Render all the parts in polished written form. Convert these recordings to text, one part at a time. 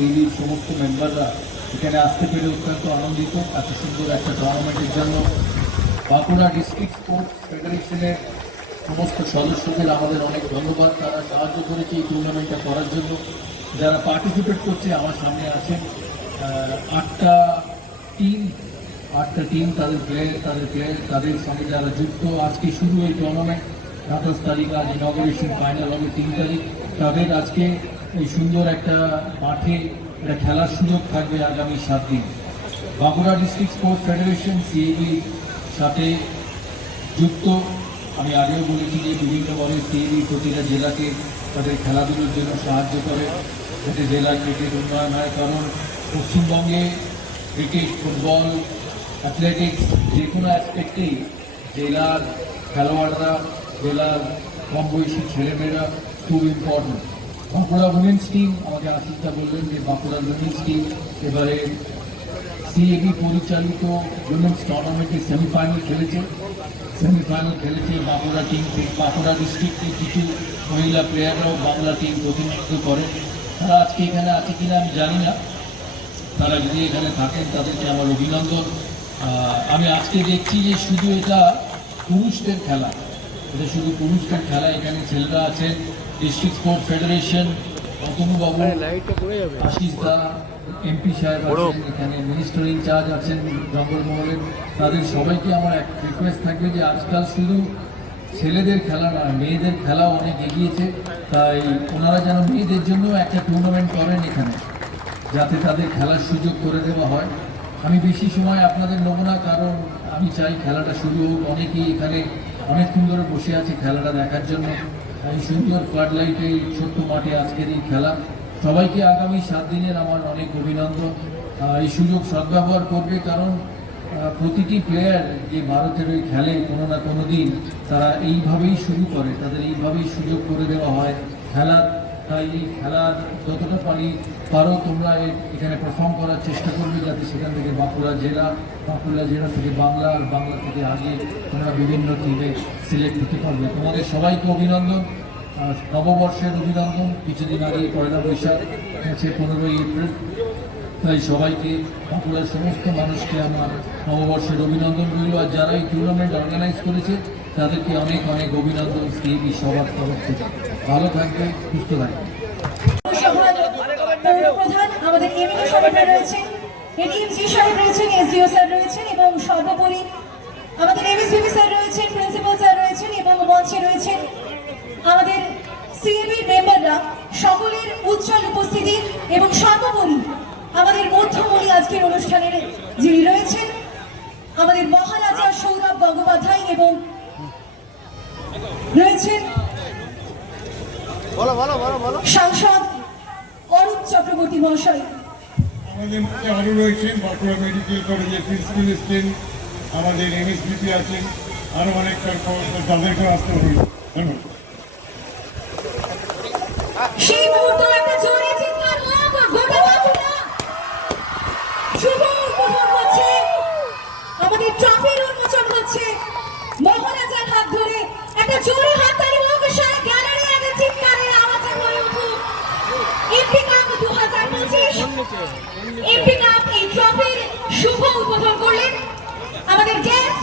সিএবির সমস্ত মেম্বাররা এখানে আসতে পেরে অত্যন্ত আনন্দিত। এত সুন্দর একটা টুর্নামেন্টের জন্য বাঁকুড়া ডিস্ট্রিক্ট স্পোর্টস ফেডারেশনের সমস্ত সদস্যদের আমাদের অনেক ধন্যবাদ। তারা সাহায্য করেছে এই টুর্নামেন্টটা করার জন্য। যারা পার্টিসিপেট করছে আমার সামনে আছেন আটটা টিম, তাদের প্লেয়ার তাদের সঙ্গে যারা যুক্ত। আজকে শুরু এই টুর্নামেন্ট, 28 তারিখ আজ ইনগরেশন, ফাইনাল হবে 3 তারিখ। তাদের আজকে এই সুন্দর একটা মাঠে একটা খেলার সুযোগ থাকবে আগামী 7 দিন। বাঁকুড়া ডিস্ট্রিক্ট স্পোর্টস ফেডারেশন সিএবির সাথে যুক্ত। আমি আগেও বলেছি যে বিভিন্নভাবে সিএবি প্রতিটা জেলাকে তাদের খেলাধুলোর জন্য সাহায্য করে, যাতে জেলা ক্রিকেট উন্নয়ন হয়। কারণ পশ্চিমবঙ্গে ক্রিকেট, ফুটবল, অ্যাথলেটিক্স যে কোনো অ্যাসপেক্টেই জেলার খেলোয়াড়রা, জেলার কম বয়সী ছেলেমেয়েরা খুব ইম্পর্টেন্ট। বাঁকুড়া উইমেন্স টিম, আমাকে আশিসদা বললেন যে বাঁকুড়া উইমেন্স টিম এবারে সিএবি পরিচালিত উইমেন্স টুর্নামেন্টে সেমিফাইনাল খেলেছে। বাঁকুড়া টিম থেকে, বাঁকুড়া ডিস্ট্রিক্টে কিছু মহিলা প্লেয়াররাও বাংলা টিম প্রতিনিধিত্ব করে। তারা আজকে এখানে আছে কিনা আমি জানি না, তারা যদি এখানে থাকেন তাদেরকে আমার অভিনন্দন। আমি আজকে দেখছি যে শুধু এটা পুরুষদের খেলা, এখানে ছেলেরা আছেন। ডিস্ট্রিক্ট স্পোর্টস ফেডারেশন, অতনুবাবু, আশিসদা, এমপি সাহেব আছেন, এখানে মিনিস্টার ইনচার্জ আছেন জঙ্গলমহলের। তাদের সবাইকে আমার এক রিকোয়েস্ট থাকবে যে আজকাল শুধু ছেলেদের খেলা নয়, মেয়েদের খেলাও অনেক এগিয়েছে। তাই ওনারা যেন মেয়েদের জন্য একটা টুর্নামেন্ট করেন এখানে, যাতে তাদের খেলার সুযোগ করে দেওয়া হয়। আমি বেশি সময় আপনাদের নেব না, কারণ আমি চাই খেলাটা শুরু হোক। অনেকেই এখানে অনেকক্ষণ ধরে বসে আছে খেলাটা দেখার জন্য। এই সুন্দর ফ্লাড লাইটে ছোট্ট মাঠে আজকের এই খেলা। সবাইকে আগামী 7 দিনের আমার অনেক অভিনন্দন। এই সুযোগ সদ্ব্যবহার করবে, কারণ প্রতিটি প্লেয়ার যে ভারতের ওই খেলে কোনো না কোনো দিন, তারা এইভাবেই শুরু করে, তাদের এইভাবেই সুযোগ করে দেওয়া হয় খেলার। তাই এই খেলার যতটা পারো তোমরা এখানে পারফর্ম করার চেষ্টা করবে, যাতে সেখান থেকে বাঁকুড়া জেলা থেকে বাংলা, আর বাংলা থেকে আগে তোমরা বিভিন্ন টিমে সিলেক্ট হতে পারবে। তোমাদের সবাইকে অভিনন্দন, নববর্ষের অভিনন্দন। কিছুদিন আগে পয়লা বৈশাখ আছে 15ই এপ্রিল। তাই সবাইকে, বাঁকুড়ার সমস্ত মানুষকে আমার নববর্ষের অভিনন্দন রইল। আর যারা এই টুর্নামেন্ট অর্গানাইজ করেছে তাদেরকে অনেক অনেক অভিনন্দন সিএবি সবার তরফ থেকে। ভালো থাকবে, সুস্থ থাকবে। প্রধান আমাদের এমএলএ সাহেবরা রয়েছেন, এডিএমসি সাহেব রয়েছেন, এসডিও স্যার রয়েছেন, এবং সর্বোপরি আমাদের এমএসভিপি স্যার রয়েছেন, প্রিন্সিপাল স্যার রয়েছেন, এবং মঞ্চে রয়েছেন আমাদের সিএবি মেম্বাররা। সকলের উজ্জ্বল উপস্থিতি এবং সর্বোপরি আমাদের মধ্যমণি আজকের অনুষ্ঠানের যিনি রয়েছেন আমাদের মহারাজা সৌরভ গঙ্গোপাধ্যায়, এবং রয়েছেন সাংসদ অরূপ চক্রবর্তী মহাশয়। আমাদের মধ্যে আরও রয়েছেন বাঁকুড়া মেডিকেল কলেজের প্রিন্সিপাল এসছেন, আমাদের এমএসভিপি আছেন, আরও অনেক তাদেরকে আসতে হবে। ধন্যবাদ। সেই মুহূর্তে একটা জোরে চিৎকার হোক, গোটা বাঁকুড়া শুভ উদ্বোধন হচ্ছে, আমাদের ট্রফির উন্মোচন হচ্ছে মহারাজার হাত ধরে। একটা জোরে হাততালি হোক, সারা গ্যালারি আগে চিৎকারের আওয়াজে হয়ে উঠুক। এমপি কাপ 2025, এমপি কাপ এই ট্রফির শুভ উদ্বোধন করলেন আমাদের গেস্ট,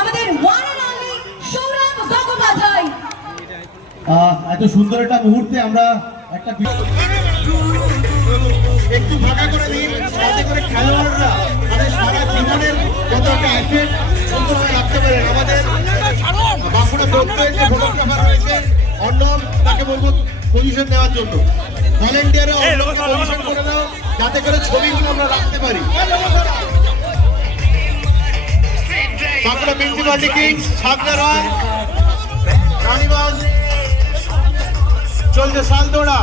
আমাদের one and only Sourav Gangopadhyay. এত সুন্দর একটা মুহূর্তে আমরা একটা একটু ফাঁকা করে দিন, যাতে করে খেলোয়াড়রা তাদের সারা জীবনের যত একটা অ্যাসেট সুন্দর রাখতে পারেন। আমাদের বাঁকুড়া দপ্তরের যে ফটোগ্রাফার রয়েছে অর্ণব, তাকে বলবো পজিশন দেওয়ার জন্য। ভলেন্টিয়ারে অর্ণবকে পজিশন করে দাও, যাতে করে ছবিগুলো আমরা রাখতে পারি। বাঁকুড়া মিউনিসিপালিটি কিংস, সাতরা রয়, রানীবাগ চলছে সালদোড়া।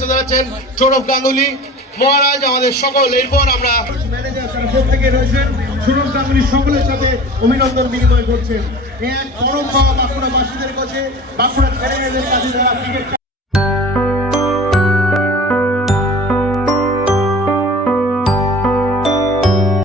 চলে যাচ্ছেন সৌরভ গাঙ্গুলি মহারাজ, আমাদের সকল। এরপর আমরা ম্যানেজার থেকে রয়েছেন সৌরভ গাঙ্গুলি, সকলের সাথে অভিনন্দন বিনিময় করছেন। এক পরম পাওয়া বাঁকুড়াবাসীদের কাছে, বাঁকুড়া ছেলেমেয়েদের কাছে যারা ক্রিকেট